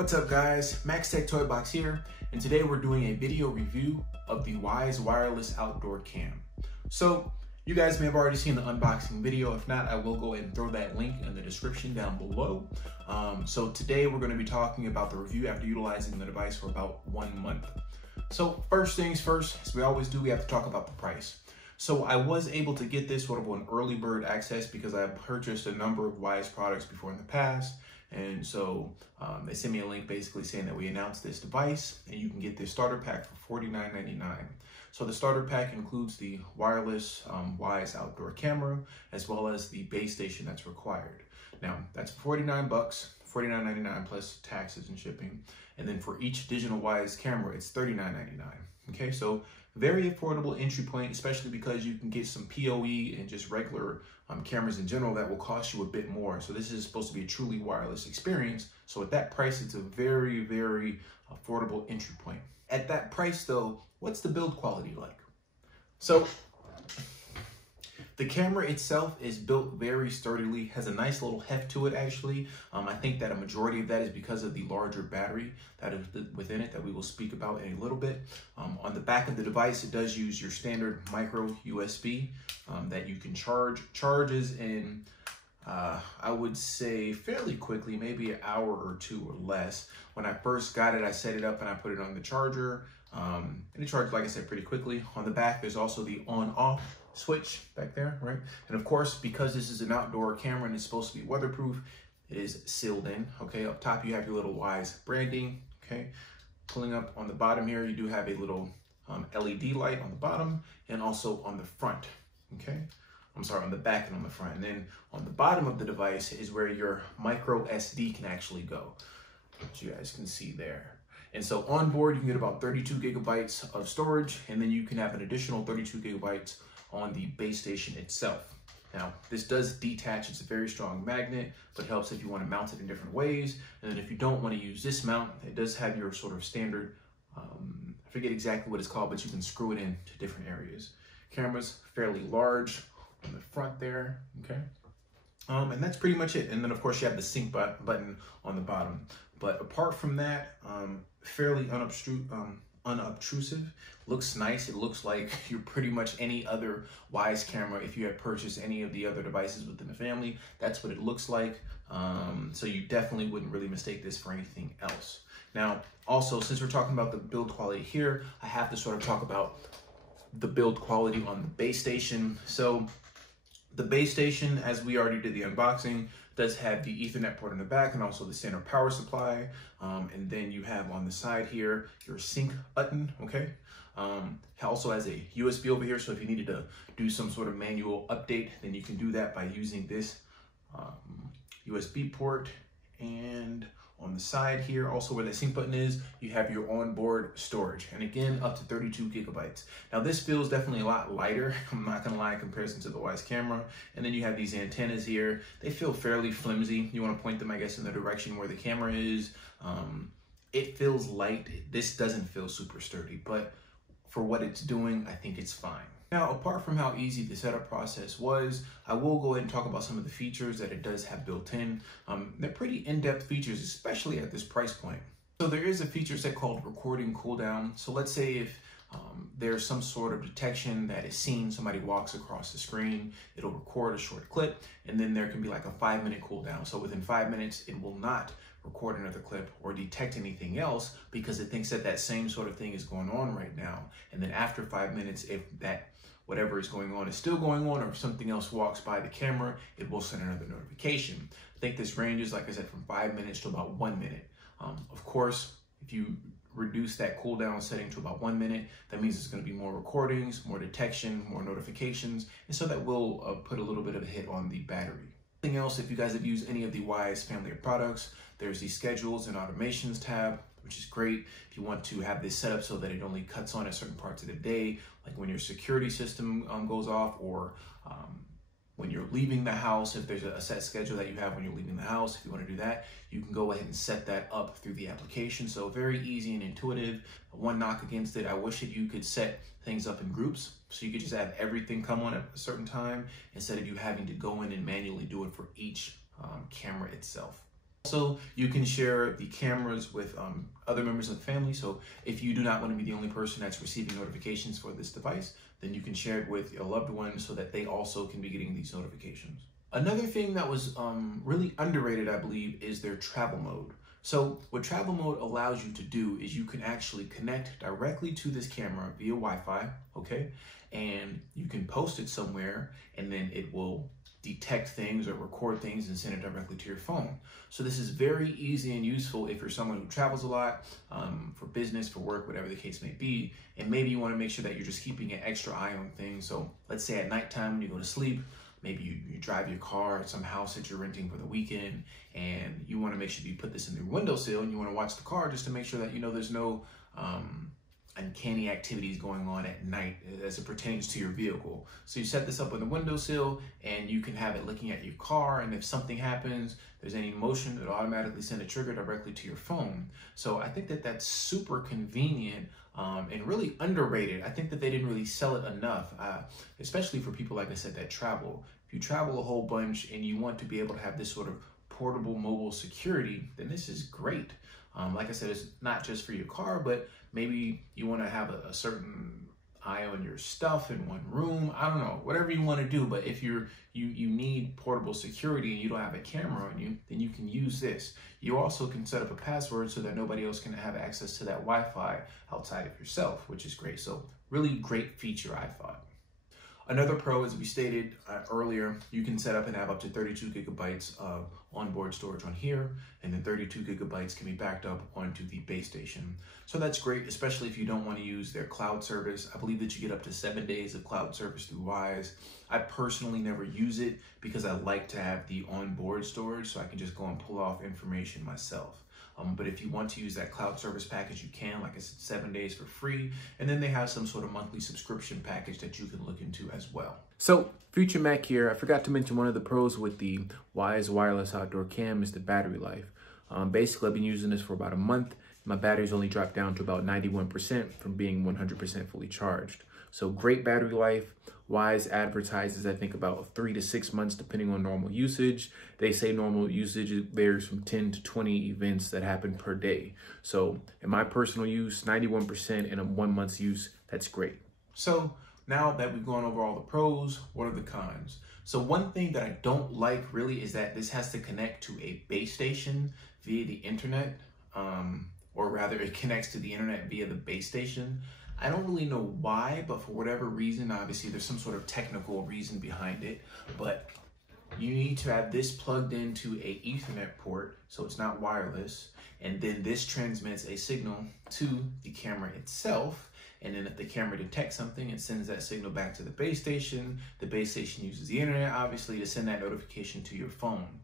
What's up guys, Max Tech Toy Box here, and today we're doing a video review of the Wyze wireless outdoor cam. So you guys may have already seen the unboxing video. If not, I will go ahead and throw that link in the description down below. So today we're going to be talking about the review after utilizing the device for about 1 month. So first things first, as we always do, we have to talk about the price. So I was able to get this sort of on early bird access because I purchased a number of Wyze products before in the past. And so they sent me a link basically saying that we announced this device and you can get this starter pack for $49.99. So the starter pack includes the wireless Wyze outdoor camera as well as the base station that's required. Now that's $49, $49.99 plus taxes and shipping. And then for each digital Wyze camera, it's $39.99. Okay, so very affordable entry point, especially because you can get some PoE and just regular cameras in general that will cost you a bit more. So this is supposed to be a truly wireless experience. So at that price, it's a very, very affordable entry point. At that price though, what's the build quality like? So the camera itself is built very sturdily, has a nice little heft to it actually. I think that a majority of that is because of the larger battery that is within it that we will speak about in a little bit. On the back of the device, it does use your standard micro USB that you can charges in, I would say fairly quickly, maybe an hour or two or less. When I first got it, I set it up and I put it on the charger and it charged, like I said, pretty quickly. On the back, there's also the on-off switch back there, right? And of course, because this is an outdoor camera and it's supposed to be weatherproof, it is sealed in, okay? Up top, you have your little Wyze branding, okay? Pulling up on the bottom here, you do have a little LED light on the bottom and also on the front, okay? I'm sorry, on the back and on the front. And then on the bottom of the device is where your micro SD can actually go, which you guys can see there. And so on board, you can get about 32 gigabytes of storage, and then you can have an additional 32 gigabytes on the base station itself. Now, this does detach. It's a very strong magnet, but helps if you want to mount it in different ways. And then if you don't want to use this mount, it does have your sort of standard, I forget exactly what it's called, but you can screw it in to different areas. Camera's fairly large on the front there, okay? And that's pretty much it. And then of course you have the sync button on the bottom. But apart from that, fairly unobtrusive. Looks nice. It looks like you're pretty much any other Wyze camera. If you have purchased any of the other devices within the family, that's what it looks like. So you definitely wouldn't really mistake this for anything else. Now, also, since we're talking about the build quality here, I have to sort of talk about the build quality on the base station. So the base station, as we already did the unboxing, does have the Ethernet port in the back and also the standard power supply. And then you have on the side here, your sync button, okay? Also has a USB over here, so if you needed to do some sort of manual update, then you can do that by using this USB port. And on the side here, also where the sync button is, you have your onboard storage. And again, up to 32 gigabytes. Now this feels definitely a lot lighter, I'm not gonna lie, in comparison to the Wyze camera. And then you have these antennas here. They feel fairly flimsy. You wanna point them, I guess, in the direction where the camera is. It feels light. This doesn't feel super sturdy, but for what it's doing, I think it's fine. Now, apart from how easy the setup process was, I will go ahead and talk about some of the features that it does have built in. They're pretty in-depth features, especially at this price point. So there is a feature set called recording cooldown. So let's say if there's some sort of detection that is seen, somebody walks across the screen, it'll record a short clip, and then there can be like a 5-minute cooldown. So within 5 minutes, it will not record another clip or detect anything else because it thinks that that same sort of thing is going on right now. And then after 5 minutes, if that whatever is going on is still going on, or if something else walks by the camera, it will send another notification. I think this ranges, like I said, from 5 minutes to about 1 minute. Of course, if you reduce that cooldown setting to about 1 minute, that means it's going to be more recordings, more detection, more notifications, and so that will put a little bit of a hit on the battery. Anything else, if you guys have used any of the Wyze family of products, there's the schedules and automations tab, which is great if you want to have this set up so that it only cuts on at certain parts of the day, like when your security system goes off, or when you're leaving the house. If there's a set schedule that you have when you're leaving the house, if you want to do that, you can go ahead and set that up through the application. So very easy and intuitive. One knock against it, I wish that you could set things up in groups, so you could just have everything come on at a certain time instead of you having to go in and manually do it for each camera itself. Also, you can share the cameras with other members of the family. So if you do not want to be the only person that's receiving notifications for this device, then you can share it with your loved one so that they also can be getting these notifications. Another thing that was really underrated, I believe, is their travel mode. So what travel mode allows you to do is you can actually connect directly to this camera via Wi-Fi, okay? And you can post it somewhere and then it will detect things or record things and send it directly to your phone. So this is very easy and useful if you're someone who travels a lot, for business, for work, whatever the case may be. And maybe you want to make sure that you're just keeping an extra eye on things. So let's say at nighttime when you go to sleep, maybe you drive your car at some house that you're renting for the weekend, and you want to make sure you put this in your windowsill and you want to watch the car just to make sure that you know there's no uncanny activities going on at night as it pertains to your vehicle. So you set this up on the windowsill and you can have it looking at your car, and if something happens, there's any motion, it'll automatically send a trigger directly to your phone. So I think that that's super convenient and really underrated. I think that they didn't really sell it enough, especially for people, like I said, that travel. If you travel a whole bunch and you want to be able to have this sort of portable mobile security, then this is great. Like I said, it's not just for your car, but maybe you want to have a certain eye on your stuff in one room. I don't know, whatever you want to do. But if you need portable security and you don't have a camera on you, then you can use this. You also can set up a password so that nobody else can have access to that Wi-Fi outside of yourself, which is great. So really great feature, I thought. Another pro, as we stated earlier, you can set up and have up to 32 gigabytes of onboard storage on here, and then 32 gigabytes can be backed up onto the base station. So that's great, especially if you don't want to use their cloud service. I believe that you get up to 7 days of cloud service through Wyze. I personally never use it because I like to have the onboard storage so I can just go and pull off information myself. But if you want to use that cloud service package, you can. Like I said, 7 days for free. And then they have some sort of monthly subscription package that you can look into as well. So, Future Mac here. I forgot to mention one of the pros with the Wyze wireless outdoor cam is the battery life. Basically, I've been using this for about a month. My battery's only dropped down to about 91% from being 100% fully charged. So great battery life. Wyze advertises, I think, about 3 to 6 months, depending on normal usage. They say normal usage varies from 10 to 20 events that happen per day. So in my personal use, 91% in a 1 month's use, that's great. So now that we've gone over all the pros, what are the cons? So one thing that I don't like really is that this has to connect to a base station via the internet, or rather it connects to the internet via the base station. I don't really know why, but for whatever reason, obviously there's some sort of technical reason behind it, but you need to have this plugged into a Ethernet port, so it's not wireless, and then this transmits a signal to the camera itself, and then if the camera detects something, it sends that signal back to the base station. The base station uses the internet, obviously, to send that notification to your phone.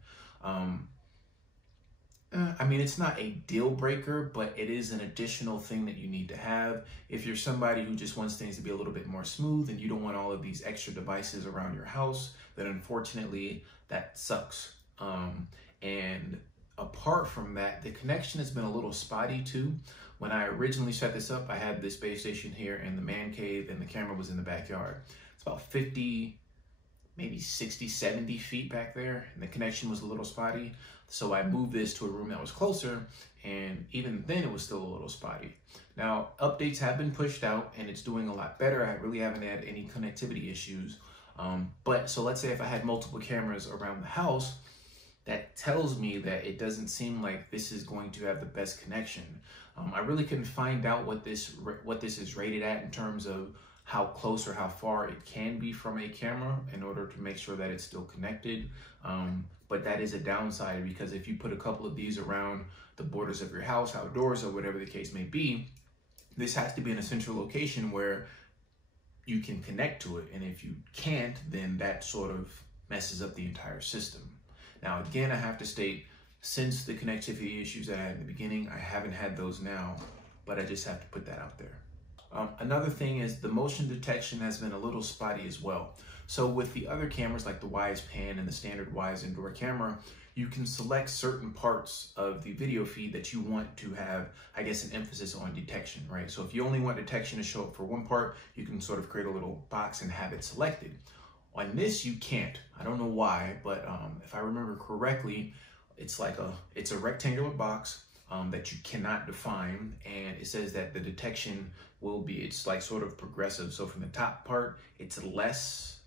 I mean, it's not a deal breaker, but it is an additional thing that you need to have. If you're somebody who just wants things to be a little bit more smooth and you don't want all of these extra devices around your house, then unfortunately that sucks. And apart from that, the connection has been a little spotty too. When I originally set this up, I had this base station here in the man cave and the camera was in the backyard. It's about 50, maybe 60, 70 feet back there, and the connection was a little spotty. So I moved this to a room that was closer, and even then it was still a little spotty. Now, updates have been pushed out and it's doing a lot better. I really haven't had any connectivity issues. So let's say if I had multiple cameras around the house, that tells me that it doesn't seem like this is going to have the best connection. I really couldn't find out what this is rated at in terms of how close or how far it can be from a camera in order to make sure that it's still connected. But that is a downside, because if you put a couple of these around the borders of your house, outdoors, or whatever the case may be, this has to be in a central location where you can connect to it. And if you can't, then that sort of messes up the entire system. Now, again, I have to state, since the connectivity issues that I had in the beginning, I haven't had those now, but I just have to put that out there. Another thing is the motion detection has been a little spotty as well. So with the other cameras like the Wyze Pan and the standard Wyze indoor camera, you can select certain parts of the video feed that you want to have, I guess, an emphasis on detection, right? So if you only want detection to show up for one part, you can sort of create a little box and have it selected. On this, you can't. I don't know why, but if I remember correctly, it's a rectangular box that you cannot define, and it says that the detection will be, it's like sort of progressive. So from the top part, it's less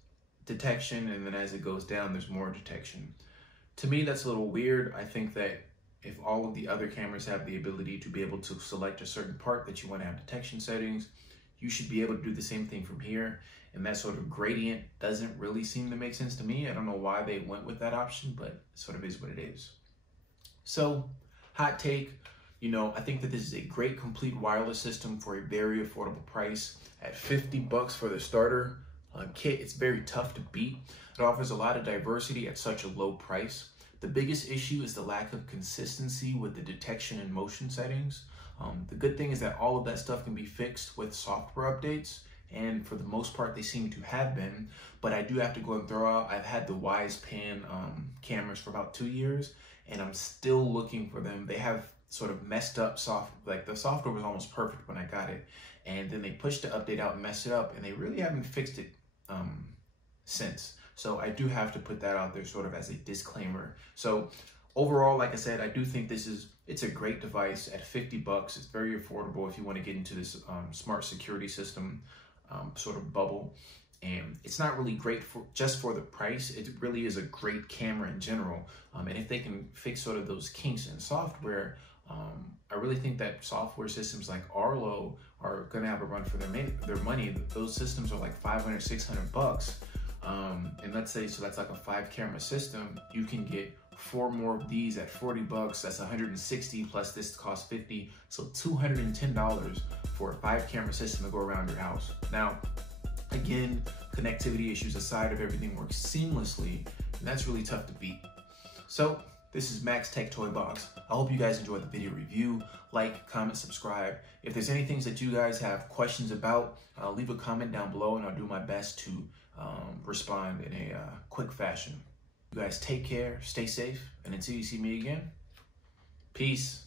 detection, and then as it goes down, there's more detection. To me, that's a little weird. I think that if all of the other cameras have the ability to be able to select a certain part that you want to have detection settings, you should be able to do the same thing from here. And that sort of gradient doesn't really seem to make sense to me. I don't know why they went with that option, but it sort of is what it is. So, hot take, you know, I think that this is a great complete wireless system for a very affordable price. At 50 bucks for the starter kit, it's very tough to beat. It offers a lot of diversity at such a low price. The biggest issue is the lack of consistency with the detection and motion settings. The good thing is that all of that stuff can be fixed with software updates, and for the most part they seem to have been, but I do have to go and throw out, I've had the Wyze Pan cameras for about 2 years, and I'm still looking for them. They have sort of messed up like the software was almost perfect when I got it, and then they pushed the update out and messed it up, and they really haven't fixed it since. So I do have to put that out there sort of as a disclaimer. So overall, like I said, I do think it's a great device at 50 bucks. It's very affordable if you want to get into this smart security system sort of bubble. And it's not really great just for the price. It really is a great camera in general. And if they can fix sort of those kinks in software, I really think that software systems like Arlo are going to have a run for their money. Those systems are like 500, 600 bucks. And let's say, so that's like a 5-camera system. You can get 4 more of these at 40 bucks. That's 160 plus this costs 50. So $210 for a 5-camera system to go around your house. Now, again, connectivity issues aside, if everything works seamlessly, and that's really tough to beat. So this is Max Tech Toy Box. I hope you guys enjoyed the video review. Like, comment, subscribe. If there's any things that you guys have questions about, leave a comment down below and I'll do my best to respond in a quick fashion. You guys take care, stay safe, and until you see me again, peace.